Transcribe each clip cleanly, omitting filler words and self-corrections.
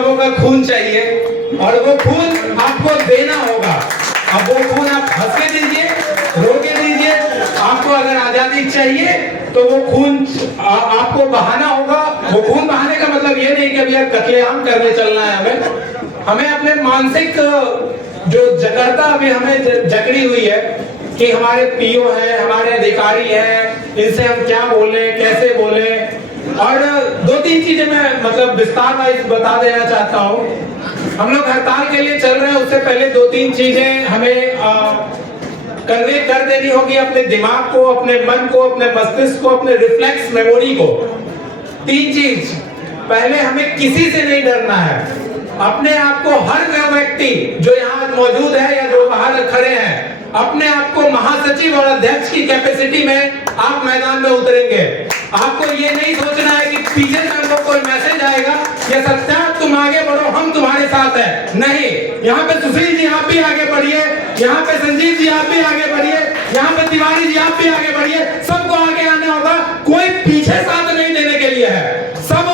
सबों का खून चाहिए और वो खून आपको देना होगा। अब वो खून आप हंस के दीजिए, रो के दीजिए। आपको अगर आजादी चाहिए तो वो खून आपको बहाना होगा। वो खून बहाने का मतलब ये नहीं कि अभी कत्लेआम करने चलना है। हमें अपने मानसिक जो जकड़ता अभी हमें जकड़ी हुई है कि हमारे पीओ हैं, हमारे अधिकारी हैं, इनसे हम क्या बोले, कैसे बोले। और दो तीन चीजें मैं मतलब विस्तार वाइज बता देना चाहता हूँ। हम लोग हड़ताल के लिए चल रहे हैं, उससे पहले दो तीन चीजें हमें कन्वे कर देनी होगी अपने दिमाग को, अपने मन को, अपने मस्तिष्क को, अपने रिफ्लेक्स मेमोरी को। तीन चीज, पहले हमें किसी से नहीं डरना है। अपने आप को, हर व्यक्ति जो यहाँ मौजूद है या जो बाहर खड़े हैं, अपने आप को महासचिव और अध्यक्ष की कैपेसिटी में आप मैदान में उतरेंगे। आपको ये नहीं सोचना है कि पीछे से हमको कोई मैसेज आएगा या सत्याग्रह तुम आगे बढ़ो, हम तुम्हारे साथ हैं। नहीं, यहाँ पे सुशील जी आप भी आगे बढ़िए, यहाँ पे संजीव जी आप भी आगे बढ़िए, यहाँ पे तिवारी जी आप भी आगे बढ़िए। सबको आगे आना होगा, कोई पीछे साथ नहीं देने के लिए है। सब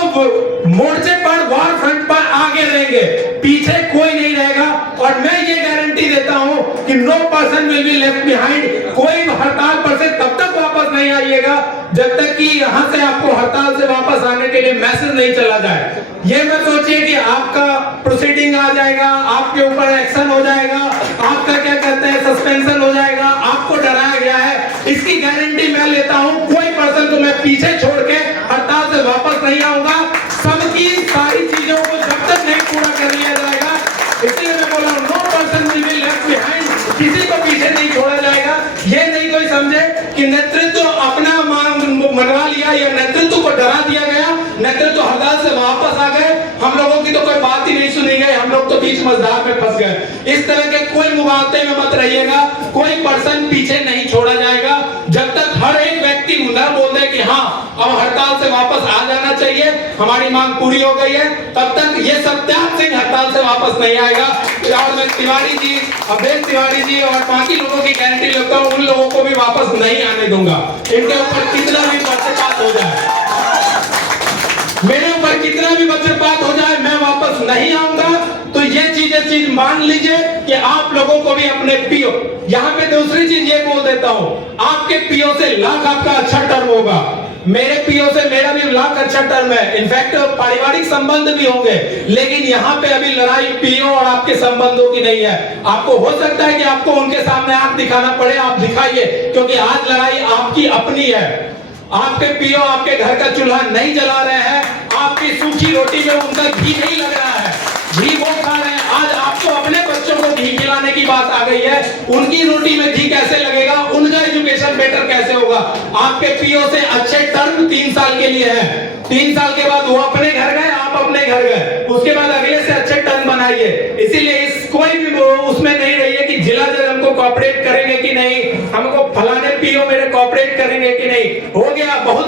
मोर्चे पर, वॉर फ्रंट पर आगे रहेंगे, पीछे कोई नहीं रहेगा। और मैं ये गारंटी देता हूं कि no person will be left behind. कोई हड़ताल पर से तब तक वापस नहीं आइएगा जब तक कि यहां से आपको हड़ताल से वापस आने के लिए मैसेज नहीं चला जाए। ये मत सोचिए कि आपका प्रोसीडिंग आ जाएगा, आपके ऊपर एक्शन हो जाएगा, आपका क्या कहते हैं सस्पेंशन हो जाएगा, आपको डराया गया है। इसकी गारंटी मैं लेता हूं। कोई पर्सन को मैं पीछे छोड़ के हड़ताल से वापस नहीं आऊंगा। सबकी सारी चीजों को जब तक नहीं पूरा कर लिया जाएगा, इसलिए मैं बोल रहा हूं no person will be left behind. किसी को पीछे नहीं छोड़ा जाएगा। ये नहीं कोई समझे कि नेतृत्व अपना मनवा लिया या नेतृत्व को डरा दिया गया, नेतृत्व हड़ताल से वापस आ गए, हम लोगों की तो कोई बात ही नहीं सुनी गई, हम लोग तो बीच मझधार में फंस गए। इस तरह के कोई मुबाते में मत रहिएगा। कोई पर्सन पीछे नहीं छोड़ा जाएगा जब तक हर एक व्यक्ति न बोल दे कि हाँ अब हड़ताल से वापस आ जाना चाहिए, हमारी मांग पूरी हो गई है, तब तक ये सत्याग्रह सिंह हड़ताल से वापस नहीं आएगा। और मैं तिवारी जी, अभेद तिवारी जी और बाकी लोगों की गारंटी लेता हूँ, उन लोगों को भी वापस नहीं आने दूंगा। इनके ऊपर कितना भी पक्षपात हो जाए, मेरे ऊपर कितना भी पक्षपात हो जाए, मैं वापस नहीं आऊंगा। तो ये चीज मान लीजिए कि आप लोगों को भी अपने पीओ, यहाँ पे दूसरी चीज ये बोल देता हूँ, आपके पीओ से लाख आपका अच्छा टर्म होगा, मेरे पीओ से मेरा भी लाख अच्छा टर्म है। इनफैक्ट पारिवारिक संबंध भी होंगे, लेकिन यहाँ पे अभी लड़ाई पीओ और आपके संबंधों की नहीं है। आपको हो सकता है कि आपको उनके सामने आंख दिखाना पड़े, आप दिखाइए, क्योंकि आज लड़ाई आपकी अपनी है। आपके पीओ आपके घर का चूल्हा नहीं जला रहे हैं, आपकी सूखी रोटी में उनका घी नहीं लग रहा है, घी वो खा रहे हैं। आज आपको अपने बच्चों को घी खिलाने की बात आ गई है, उनकी रोटी में घी कैसे लगेगा, उनका एजुकेशन बेटर कैसे होगा। आपके पीओ से अच्छे टर्म 3 साल के लिए है, 3 साल के बाद वो अपने घर गए, आप अपने घर गए, उसके बाद अगले से अच्छे टर्म बनाइए। इसीलिए इस कोई भी उसमें नहीं रही है कि जिला जज हमको कोऑपरेट करेंगे कि नहीं, हमको फलाने पीओ मेरे कोऑपरेट करेंगे कि नहीं। हो गया, बहुत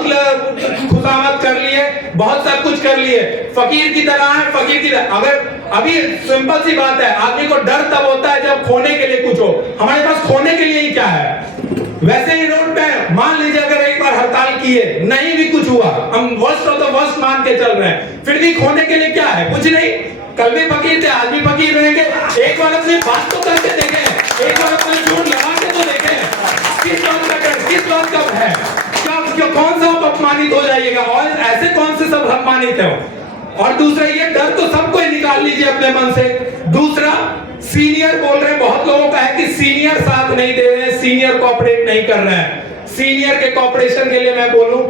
खुशामद कर लिए, बहुत सब कुछ कर लिए, फकीर की तरह है, फकीर की तरह। अगर अभी सिंपल सी बात है, आदमी को डर तब होता है जब खोने के लिए कुछ हो। हमारे पास खोने के लिए ही क्या है? वैसे ही रोड पे मान लीजिए अगर एक बार हड़ताल किए, नहीं भी कुछ हुआ, हम वर्स्ट ऑफ द वर्स्ट मान के चल रहे हैं, फिर भी खोने के लिए क्या है? कुछ नहीं। कल भी फकीर थे, आज भी फकीर रहेंगे। एक बार अपनी बात तो करके देखें, एक बार अपने झूठ लगा के तो देखें, किस बात का डर, किस बात का है, क्यों कौन सा आप अपमानित हो जाइएगा, और ऐसे कौन से सब अपमानित है। और दूसरा, ये डर तो सबको ही निकाल लीजिए अपने मन से। दूसरा, सीनियर बोल रहे हैं, बहुत लोगों का है कि सीनियर साथ नहीं दे रहे हैं, सीनियर कोऑपरेट नहीं कर रहे हैं। सीनियर के कोऑपरेशन के लिए मैं बोलूं,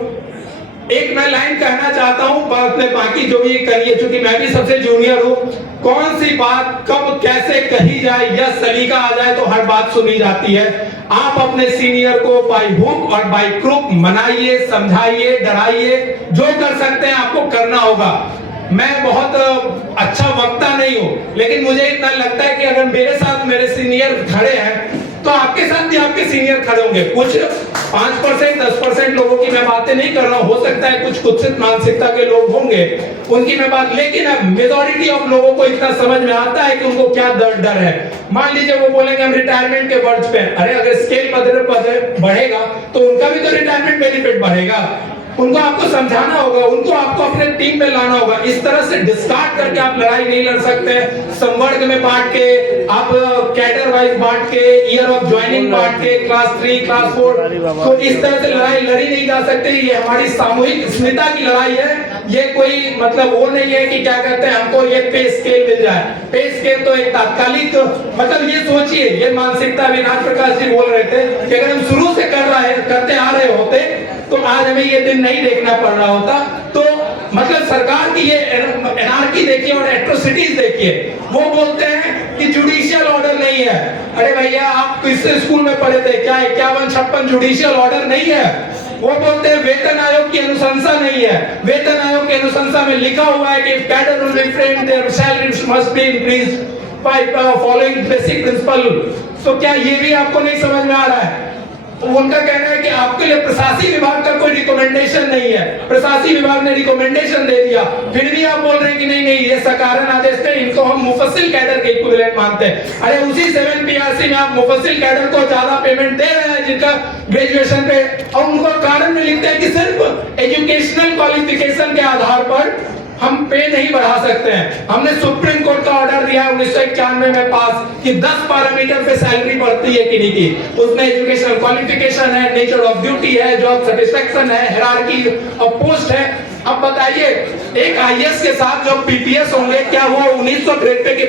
एक मैं लाइन कहना चाहता हूं, बाकी जो भी करिए, क्योंकि मैं भी सबसे जूनियर हूं। कौन सी बात कब कैसे कही जाए, यह सलीका आ जाए तो हर बात सुनी जाती है। आप अपने सीनियर को बाय हुक और बाय क्रुक मनाइए, समझाइए, डराइए, जो कर सकते हैं आपको करना होगा। मैं बहुत अच्छा वक्ता नहीं हूं, लेकिन मुझे इतना लगता है कि अगर मेरे साथ मेरे सीनियर खड़े हैं तो आपके साथ भी आपके सीनियर खड़े होंगे। कुछ 5% 10% लोगों की मैं बातें नहीं कर रहा हूं, हो सकता है कुछ कुत्सित मानसिकता के लोग होंगे, उनकी मैं बात, लेकिन अब मेजॉरिटी ऑफ लोगों को इतना समझ में आता है कि उनको क्या डर है। मान लीजिए वो बोलेंगे हम रिटायरमेंट के वर्ज पे, अरे अगर स्केल बढ़ेगा तो उनका भी तो रिटायरमेंट बेनिफिट बढ़ेगा। उनको आपको समझाना होगा, उनको आपको अपने टीम में लाना होगा। इस तरह से डिस्कार्ड करके आप लड़ाई नहीं लड़ सकते। संवर्ग में बांट के, आप कैडर वाइज बांट के, ईयर ऑफ ज्वाइनिंग बांट के, क्लास 3 क्लास 4, तो इस तरह से लड़ाई लड़ी नहीं जा सकती। ये हमारी सामूहिक अस्मिता की लड़ाई है। ये कोई मतलब वो नहीं है कि क्या कहते हैं हमको ये पे स्केल मिल जाए। पे स्केल तो एक तात्कालिक, मतलब ये सोचिए, ये मानसिकता अविनाश प्रकाश जी बोल रहे थे कि अगर हम शुरू से करते आ रहे होते तो आज हमें ये दिन नहीं देखना पड़ रहा होता। तो मतलब सरकार की ये एनार्की देखिए और एट्रोसिटीज देखिए। वो बोलते हैं कि जुडिशियल ऑर्डर नहीं है। अरे भैया आप किस स्कूल में पढ़े थे? क्या 51-56 जुडिशियल ऑर्डर नहीं है? वो बोलते हैं वेतन आयोग की अनुशंसा नहीं है। वेतन आयोग की अनुशंसा में लिखा हुआ है कि cadre will be framed, there salaries must be increased by following basic principle. तो क्या ये भी आपको नहीं समझ में आ रहा है? उनका कहना है कि आपके लिए प्रशासनिक विभाग का कोई रिकमेंडेशन नहीं है। प्रशासनिक विभाग ने रिकमेंडेशन दे दिया, फिर भी आप बोल रहे हैं कि नहीं नहीं ये सकारण आदेश थे, इनको हम मुफस्सिल कैडर के इक्विवेलेंट मानते हैं। अरे उसी 7 PRC में आप मुफस्सिल कैडर को ज्यादा पेमेंट दे रहे हैं जिनका ग्रेजुएशन पे, और उनको कारण में लिखते हैं कि सिर्फ एजुकेशनल क्वालिफिकेशन के आधार पर हम पे नहीं बढ़ा सकते हैं। हमने सुप्रीम कोर्ट का ऑर्डर दिया 1991 में पास कि 10 पैरामीटर पे सैलरी बढ़ती है कि नहीं की। उसमें एजुकेशनल क्वालिफिकेशन है, नेचर ऑफ ड्यूटी है, जॉब सेटिस्फेक्शन है, हायरार्की और पोस्ट है। अब बताइए एक IAS के साथ जो PPS होंगे, क्या वो 1993 के